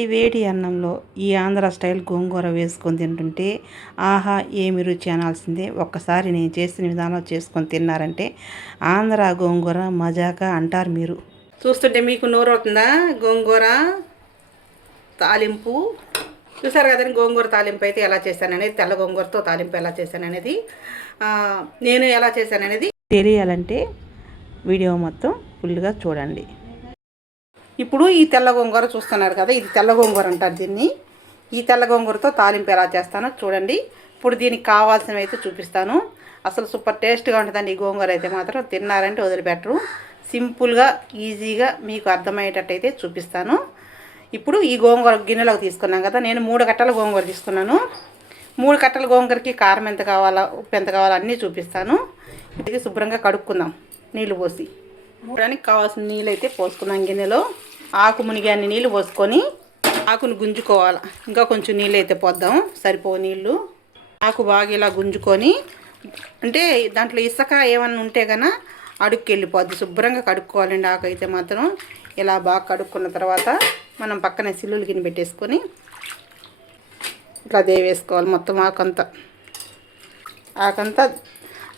ఈ వేడి అన్నంలో ఈ ఆంధ్ర స్టైల్ గోంగూర వేసుకొని తింటుంటే ఆహా ఏమి రుచి అనాల్సిందే. ఒక్కసారి నేను చేసిన విధానం చేసుకొని తిన్నారంటే ఆంధ్ర గోంగూర మజాక అంటారు మీరు. చూస్తుంటే మీకు నోరవుతుందా? గోంగూర తాలింపు చూసారు కదండి. గోంగూర తాలింపు అయితే ఎలా చేశాననేది, తెల్ల గోంగూరతో తాలింపు ఎలా చేశాననేది, నేను ఎలా చేశాననేది తెలియాలంటే వీడియో మొత్తం ఫుల్గా చూడండి. ఇప్పుడు ఈ తెల్ల గోంగూర చూస్తున్నారు కదా, ఇది తెల్ల గోంగూర అంటారు దీన్ని. ఈ తెల్ల గోంగూరతో తాలింపు ఎలా చేస్తానో చూడండి. ఇప్పుడు దీనికి కావాల్సినవి అయితే చూపిస్తాను. అసలు సూపర్ టేస్ట్గా ఉంటుందండి ఈ గోంగూర అయితే. మాత్రం తిన్నారంటే వదిలిపెట్టరు. సింపుల్గా ఈజీగా మీకు అర్థమయ్యేటట్టు అయితే చూపిస్తాను. ఇప్పుడు ఈ గోంగూర గిన్నెలోకి తీసుకున్నాం కదా, నేను 3 కట్టల గోంగూర తీసుకున్నాను. 3 కట్టల గోంగూరకి కారం ఎంత కావాలా, ఉప్పు ఎంత కావాలో అన్నీ చూపిస్తాను. ఇది శుభ్రంగా కడుక్కుందాం నీళ్ళు పోసి. మూడానికి కావాల్సిన నీళ్ళు అయితే పోసుకున్నాం గిన్నెలో. ఆకు మునిగి అన్ని నీళ్ళు పోసుకొని ఆకును గుంజుకోవాలి. ఇంకా కొంచెం నీళ్ళు అయితే పోద్దాం, సరిపో నీళ్ళు. ఆకు బాగా ఇలా గుంజుకొని, అంటే దాంట్లో ఇసుక ఏమన్నా ఉంటే కన్నా అడుక్కి వెళ్ళిపోద్ది. శుభ్రంగా కడుక్కోవాలండి ఆకు అయితే మాత్రం. ఇలా బాగా కడుక్కున్న తర్వాత మనం పక్కనే సిల్లులు గిన్నె పెట్టేసుకొని ఇట్లా దేవేసుకోవాలి మొత్తం ఆకంతా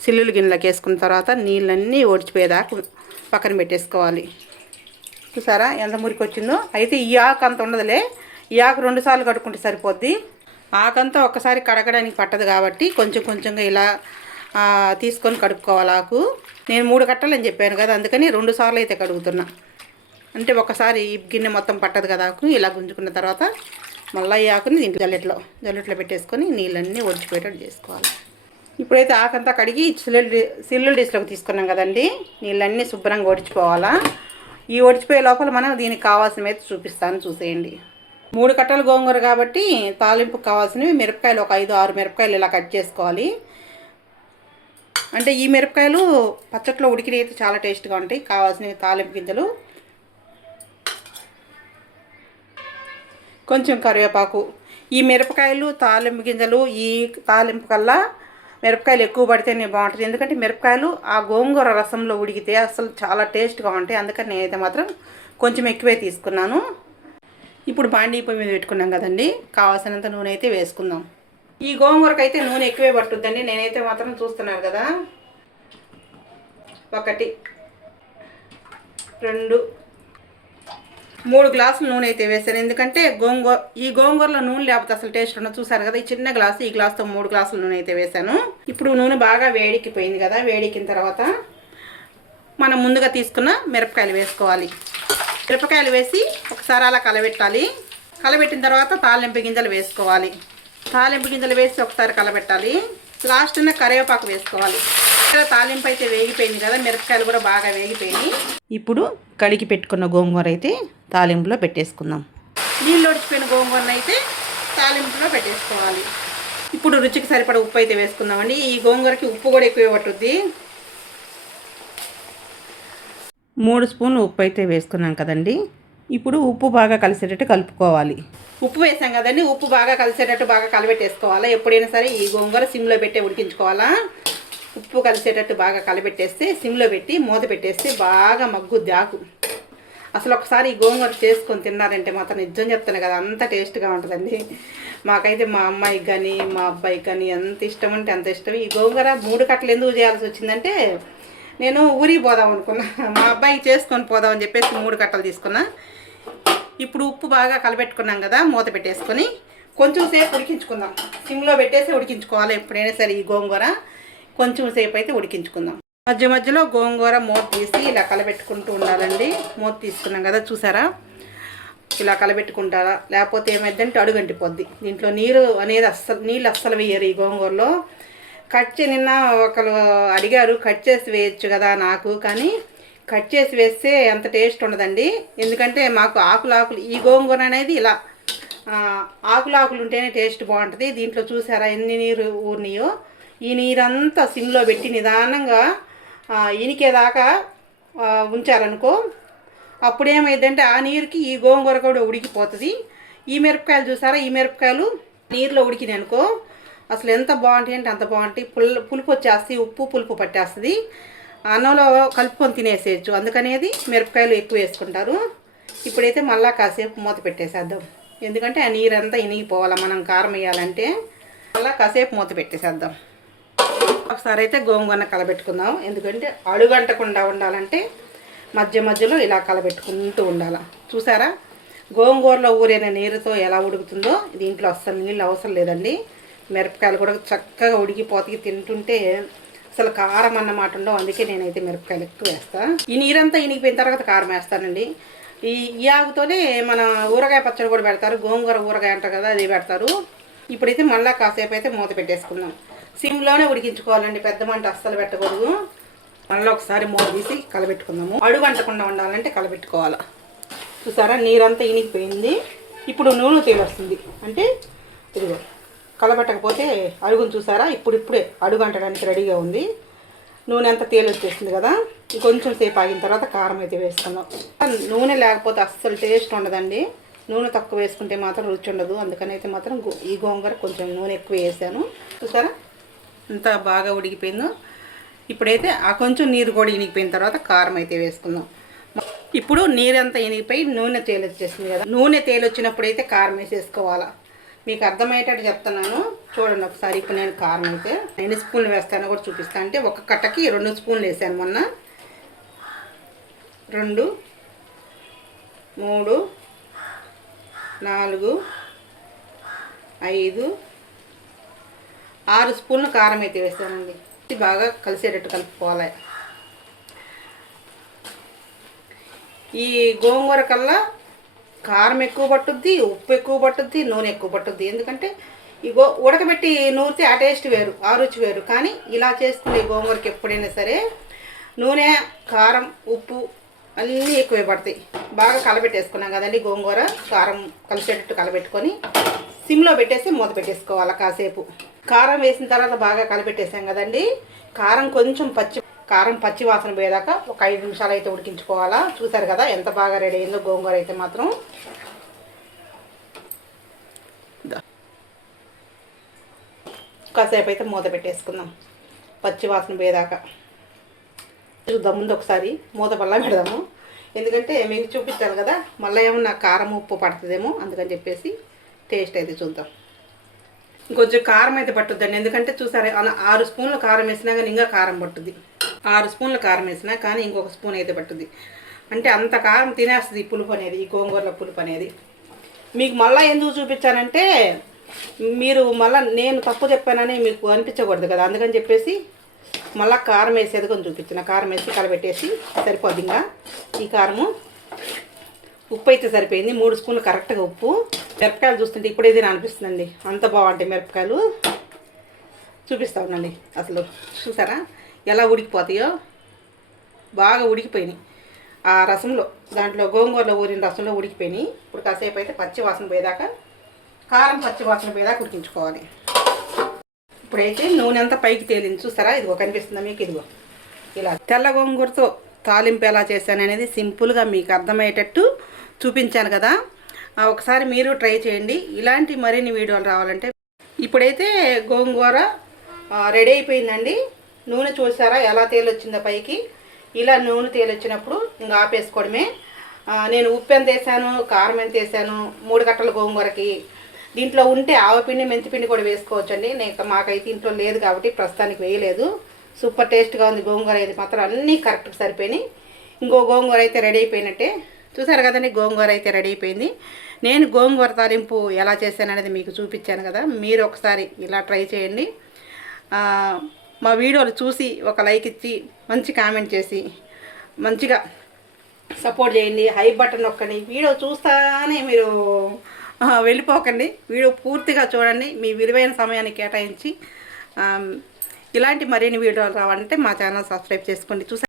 సిల్లులు గిన్నెలోకి వేసుకున్న తర్వాత నీళ్ళన్నీ ఓడిచిపోయేదాకా పక్కన పెట్టేసుకోవాలి. చూసారా ఎంత మురికి వచ్చిందో. అయితే ఈ ఆకు అంత ఉండదులే, ఈ ఆకు 2 సార్లు కడుక్కుంటే సరిపోద్ది. ఆకంతా ఒక్కసారి కడగడానికి పట్టదు కాబట్టి కొంచెం కొంచెంగా ఇలా తీసుకొని కడుక్కోవాలి ఆకు. నేను 3 కట్టలు అని చెప్పాను కదా, అందుకని 2 సార్లు అయితే కడుగుతున్నా. అంటే ఒకసారి ఈ గిన్నె మొత్తం పట్టదు కదా ఆకు. ఇలా గుంజుకున్న తర్వాత మళ్ళీ ఈ ఆకుని దీంట్లో జల్లెట్లో పెట్టేసుకొని నీళ్ళన్నీ ఒడిచిపోయేటట్టు చేసుకోవాలి. ఇప్పుడైతే ఆకంతా కడిగి సిల్లులు డిష్లోకి తీసుకున్నాం కదండి. నీళ్ళన్నీ శుభ్రంగా ఒడిచిపోవాలా. ఈ ఒడిచిపోయే లోపల మనం దీనికి కావాల్సినవి అయితే చూపిస్తాను, చూసేయండి. 3 కట్టల గోంగూర కాబట్టి తాలింపుకి కావాల్సినవి మిరపకాయలు ఒక 5-6 మిరపకాయలు ఇలా కట్ చేసుకోవాలి. అంటే ఈ మిరపకాయలు పచ్చట్లో ఉడికినవి అయితే చాలా టేస్ట్గా ఉంటాయి. కావాల్సినవి తాలింపు గింజలు, కొంచెం కరివేపాకు. ఈ మిరపకాయలు తాలింపు గింజలు ఈ తాలింపు కల్లా మిరపకాయలు ఎక్కువ పడితేనే బాగుంటుంది. ఎందుకంటే మిరపకాయలు ఆ గోంగూర రసంలో ఉడికితే అసలు చాలా టేస్ట్గా ఉంటాయి. అందుకని నేనైతే మాత్రం కొంచెం ఎక్కువే తీసుకున్నాను. ఇప్పుడు బాండీ పొయ్యి మీద పెట్టుకున్నాం కదండి, కావాల్సినంత నూనె అయితే వేసుకుందాం. ఈ గోంగూరకు అయితే నూనె ఎక్కువే పట్టుద్దండి. నేనైతే మాత్రం చూస్తున్నాను కదా, 1 2 3 గ్లాసులు నూనె అయితే వేసాను. ఎందుకంటే ఈ గోంగూరలో నూనె లేకపోతే అసలు టేస్ట్ ఉండదు. చూసారు కదా, ఈ చిన్న గ్లాసు, ఈ గ్లాసుతో 3 గ్లాసులు నూనె అయితే వేసాను. ఇప్పుడు నూనె బాగా వేడెక్కిపోయింది కదా, వేడెక్కిన తర్వాత మనం ముందుగా తీసుకున్న మిరపకాయలు వేసుకోవాలి. మిరపకాయలు వేసి ఒకసారి అలా కలబెట్టాలి. కలబెట్టిన తర్వాత తాలింపు గింజలు వేసుకోవాలి. తాలింపు గింజలు వేసి ఒకసారి కలబెట్టాలి. లాస్ట్న కరివేపాకు వేసుకోవాలి. తాలింపు అయితే వేగిపోయింది కదా, మిరపకాయలు కూడా బాగా వేగిపోయినాయి. ఇప్పుడు కడిగి పెట్టుకున్న గోంగూర అయితే తాలింపులో పెట్టేసుకుందాం. నీళ్ళు ఒడిచిపోయిన గోంగూరను అయితే తాలింపులో పెట్టేసుకోవాలి. ఇప్పుడు రుచికి సరిపడ ఉప్పు అయితే వేసుకుందామండి. ఈ గోంగూరకి ఉప్పు కూడా ఎక్కువ పట్టుద్ది. 3 స్పూన్లు ఉప్పు అయితే వేసుకున్నాం కదండి. ఇప్పుడు ఉప్పు బాగా కలిసేటట్టు కలుపుకోవాలి. ఉప్పు వేసాం కదండి, ఉప్పు బాగా కలిసేటట్టు బాగా కలబెట్టేసుకోవాలి. ఎప్పుడైనా సరే ఈ గోంగూర సిమ్లో పెట్టే ఉడికించుకోవాలా. ఉప్పు కలిసేటట్టు బాగా కలబెట్టేస్తే సిమ్లో పెట్టి మూత పెట్టేస్తే బాగా మగ్గుద్ది ఆకు. అసలు ఒకసారి ఈ గోంగూర చేసుకొని తిన్నారంటే మాత్రం నిజం చెప్తాను కదా, అంత టేస్ట్గా ఉంటుందండి. మాకైతే మా అమ్మాయికి కానీ మా అబ్బాయికి కానీ ఎంత ఇష్టం అంటే అంత ఇష్టం. ఈ గోంగూర 3 కట్టలు ఎందుకు చేయాల్సి వచ్చిందంటే, నేను ఊరికి పోదాం అనుకున్నా, మా అబ్బాయికి చేసుకొని పోదామని చెప్పేసి 3 కట్టలు తీసుకున్నా. ఇప్పుడు ఉప్పు బాగా కలబెట్టుకున్నాం కదా, మూత పెట్టేసుకొని కొంచెం సేపు ఉడికించుకుందాం. సిమ్లో పెట్టేసి ఉడికించుకోవాలి ఎప్పుడైనా సరే. ఈ గోంగూర కొంచెం సేపు అయితే ఉడికించుకుందాం. మధ్య మధ్యలో గోంగూర మూత తీసి ఇలా కలబెట్టుకుంటూ ఉండాలండి. మూత తీసుకున్నాం కదా, చూసారా, ఇలా కలబెట్టుకుంటారా, లేకపోతే ఏమైందంటే అడుగంటిపోద్ది. దీంట్లో నీళ్ళు అస్సలు వేయరు ఈ గోంగూరలో. నిన్న ఒకరు అడిగారు కట్ చేసి వేయచ్చు కదా నాకు, కానీ కట్ చేసి వేస్తే అంత టేస్ట్ ఉండదండి. ఎందుకంటే మాకు ఆకులు ఈ గోంగూర అనేది ఇలా ఆకులు ఉంటేనే టేస్ట్ బాగుంటుంది. దీంట్లో చూసారా ఎన్ని నీరు ఊరినాయో. ఈ నీరంతా సిమ్లో పెట్టి నిదానంగా ఇనికేదాకా ఉంచారనుకో, అప్పుడేమైందంటే ఆ నీరుకి ఈ గోంగూర కూడా ఉడికిపోతుంది. ఈ మిరపకాయలు చూసారా, ఈ మిరపకాయలు నీరులో ఉడికినాయి అనుకో అసలు ఎంత బాగుంటాయి అంటే అంత బాగుంటాయి. పులుపు వచ్చేస్తుంది, ఉప్పు పులుపు పట్టేస్తుంది. అన్నంలో కలుపుకొని తినేసేయచ్చు. అందుకనేది మిరపకాయలు ఎక్కువ వేసుకుంటారు. ఇప్పుడైతే మళ్ళీ కాసేపు మూత పెట్టేసేద్దాం. ఎందుకంటే ఆ నీరంతా ఇనిగిపోవాలి మనం కారం వేయాలంటే. అలా కాసేపు మూత పెట్టేసేద్దాం. ఒకసారి అయితే గోంగూర కలబెట్టుకుందాం. ఎందుకంటే అడుగంటకుండా ఉండాలంటే మధ్య మధ్యలో ఇలా కలబెట్టుకుంటూ ఉండాలి. చూసారా గోంగూరలో ఊరిన నీరుతో ఎలా ఉడుకుతుందో. దీంట్లో అస్సలు నీళ్ళు అవసరం లేదండి. మిరపకాయలు కూడా చక్కగా ఉడికిపోతే తింటుంటే అసలు కారం అన్నమాట ఉండవు. అందుకే నేనైతే మిరపకాయలు ఎక్కువ వేస్తాను. ఈ నీరంతా ఇనిగిపోయిన తర్వాత కారం వేస్తానండి. ఈ ఆకుతోనే మన ఊరగాయ పచ్చడి కూడా పెడతారు. గోంగూర ఊరగాయ అంటారు కదా, అది పెడతారు. ఇప్పుడైతే మళ్ళీ కాసేపు అయితే మూత పెట్టేసుకుందాం. సిమ్లోనే ఉడికించుకోవాలండి, పెద్ద మంట అస్సలు పెట్టకూడదు. మళ్ళీ ఒకసారి మూత తీసి కలబెట్టుకుందాము. అడుగు అంటకుండా ఉండాలంటే కలబెట్టుకోవాలి. చూసారా నీరంతా ఇనిగిపోయింది. ఇప్పుడు నూనె తేలొస్తుంది. అంటే ఇదిగో కలబెట్టకపోతే అడుగును చూసారా, ఇప్పుడిప్పుడే అడుగు అంటడానికి రెడీగా ఉంది. నూనె అంతా తేలొచ్చేసింది కదా. కొంచెం సేపు ఆగిన తర్వాత కారం అయితే వేసుకుందాం. నూనె లేకపోతే అస్సలు టేస్ట్ ఉండదండి. నూనె తక్కువ వేసుకుంటే మాత్రం రుచి ఉండదు. అందుకని అయితే మాత్రం ఈ గోంగూర కొంచెం నూనె ఎక్కువ వేసాను. చూసారా అంతా బాగా ఉడికిపోయిందో. ఇప్పుడైతే ఆ కొంచెం నీరు కూడా ఇనిగిపోయిన తర్వాత కారం అయితే వేసుకుందాం. ఇప్పుడు నీరంతా ఇనిగిపోయి నూనె తేలొచ్చేసింది కదా. నూనె తేలొచ్చినప్పుడు అయితే కారం వేసేసుకోవాలా. మీకు అర్థమయ్యేటట్టు చెప్తున్నాను చూడండి ఒకసారి. ఇప్పుడు నేను కారం అయితే ఎన్ని స్పూన్లు వేస్తానో కూడా చూపిస్తాను. అంటే ఒక కట్టకి 2 స్పూన్లు వేసాను మొన్న. 2, 3, 4, 5, 6 స్పూన్లు కారం అయితే వేసానండి. ఇది బాగా కలిసేటట్టు కలుపుకోవాలి. ఈ గోంగూర కల్లా కారం ఎక్కువ పట్టుద్ది, ఉప్పు ఎక్కువ పట్టుద్ది, నూనె ఎక్కువ పట్టుద్ది. ఎందుకంటే ఈ ఉడకబెట్టి నూరితే ఆ టేస్ట్ వేరు, ఆ రుచి వేరు. కానీ ఇలా చేసుకునే గోంగూరకి ఎప్పుడైనా సరే నూనె, కారం, ఉప్పు అన్నీ ఎక్కువే పడతాయి. బాగా కలబెట్టేసుకున్నాం కదండి. గోంగూర కారం కలిసేటట్టు కలబెట్టుకొని సిమ్లో పెట్టేసి మూత పెట్టేసుకోవాలి కాసేపు. కారం వేసిన తర్వాత బాగా కలబెట్టేసాం కదండి. కారం పచ్చి వాసన పోయేదాకా ఒక 5 నిమిషాలు అయితే ఉడికించుకోవాలా. చూసారు కదా ఎంత బాగా రెడీ అయిందో గోంగూర అయితే మాత్రం. కాసేపు అయితే మూత పెట్టేసుకుందాం పచ్చి వాసన పోయేదాకా. చూద్దాం ముందు ఒకసారి మూత బల్ల పెడదాము. ఎందుకంటే మీకు చూపించాలి కదా, మళ్ళీ ఏమన్నా కారం ఉప్పు పడుతుందేమో, అందుకని చెప్పేసి టేస్ట్ అయితే చూద్దాం. ఇంకొంచెం కారం అయితే పట్టుద్దండి. ఎందుకంటే చూసారా 6 స్పూన్లు కారం వేసినా కానీ ఇంకా కారం పట్టుద్ది. 6 స్పూన్లు కారం వేసినా కానీ ఇంకొక స్పూన్ అయితే పట్టుద్ది. అంటే అంత కారం తినేస్తుంది ఈ పులుపు అనేది, ఈ గోంగూరల పులుపు అనేది. మీకు మళ్ళీ ఎందుకు చూపించానంటే మీరు మళ్ళీ నేను తప్పు చెప్పానని మీకు అనిపించకూడదు కదా. అందుకని చెప్పేసి మళ్ళీ కారం వేసేది కొంచెం చూపించిన. కారం వేసి కలబెట్టేసి సరిపోద్ది. ఇంకా ఈ కారము ఉప్పు అయితే సరిపోయింది. 3 స్పూన్లు కరెక్ట్గా ఉప్పు. మిరపకాయలు చూస్తుంటే ఇప్పుడే అనిపిస్తుందండి, అంత బాగుంటాయి మిరపకాయలు. చూపిస్తా ఉండండి. అసలు చూసారా ఎలా ఉడికిపోతాయో, బాగా ఉడికిపోయినాయి ఆ రసంలో. దాంట్లో గోంగూరలో ఊరిన రసంలో ఉడికిపోయినాయి. ఇప్పుడు కాసేపు అయితే పచ్చి వాసన పోయేదాకా, కారం పచ్చి వాసన పోయేదాకా ఉడికించుకోవాలి. ఇప్పుడైతే నూనె అంతా పైకి తేలింది. చూసారా ఇదిగో కనిపిస్తుందా మీకు? ఇదిగో ఇలా తెల్ల గోంగూరతో తాలింపు ఎలా చేశాను అనేది సింపుల్గా మీకు అర్థమయ్యేటట్టు చూపించాను కదా. ఒకసారి మీరు ట్రై చేయండి. ఇలాంటి మరిన్ని వీడియోలు రావాలంటే. ఇప్పుడైతే గోంగూర రెడీ అయిపోయిందండి. నూనె చూసారా ఎలా తేలొచ్చిందో పైకి. ఇలా నూనె తేలొచ్చినప్పుడు ఇంకా ఆపేసుకోవడమే. నేను ఉప్పు ఎంత వేసాను, కారం ఎంత వేసాను, 3 కట్టల గోంగూరకి. దీంట్లో ఉంటే ఆవపిండి, మెంతిపిండి కూడా వేసుకోవచ్చండి. మాకైతే ఇంట్లో లేదు కాబట్టి ప్రస్తుతానికి వేయలేదు. సూపర్ టేస్ట్గా ఉంది గోంగూర అయితే మాత్రం. అన్నీ కరెక్ట్గా సరిపోయినాయి. ఇంకో గోంగూర అయితే రెడీ అయిపోయినట్టే. చూసారు కదండి గోంగూర అయితే రెడీ అయిపోయింది. నేను గోంగూర తాలింపు ఎలా చేశాను అనేది మీకు చూపించాను కదా. మీరు ఒకసారి ఇలా ట్రై చేయండి. మా వీడియోలు చూసి ఒక లైక్ ఇచ్చి మంచి కామెంట్ చేసి మంచిగా సపోర్ట్ చేయండి. హై బటన్ నొక్కండి. వీడియో చూస్తానే మీరు వెళ్ళిపోకండి. వీడియో పూర్తిగా చూడండి. మీ విలువైన సమయాన్ని కేటాయించి ఇలాంటి మరిన్ని వీడియోలు రావాలంటే మా ఛానల్ సబ్స్క్రైబ్ చేసుకోండి. చూసారు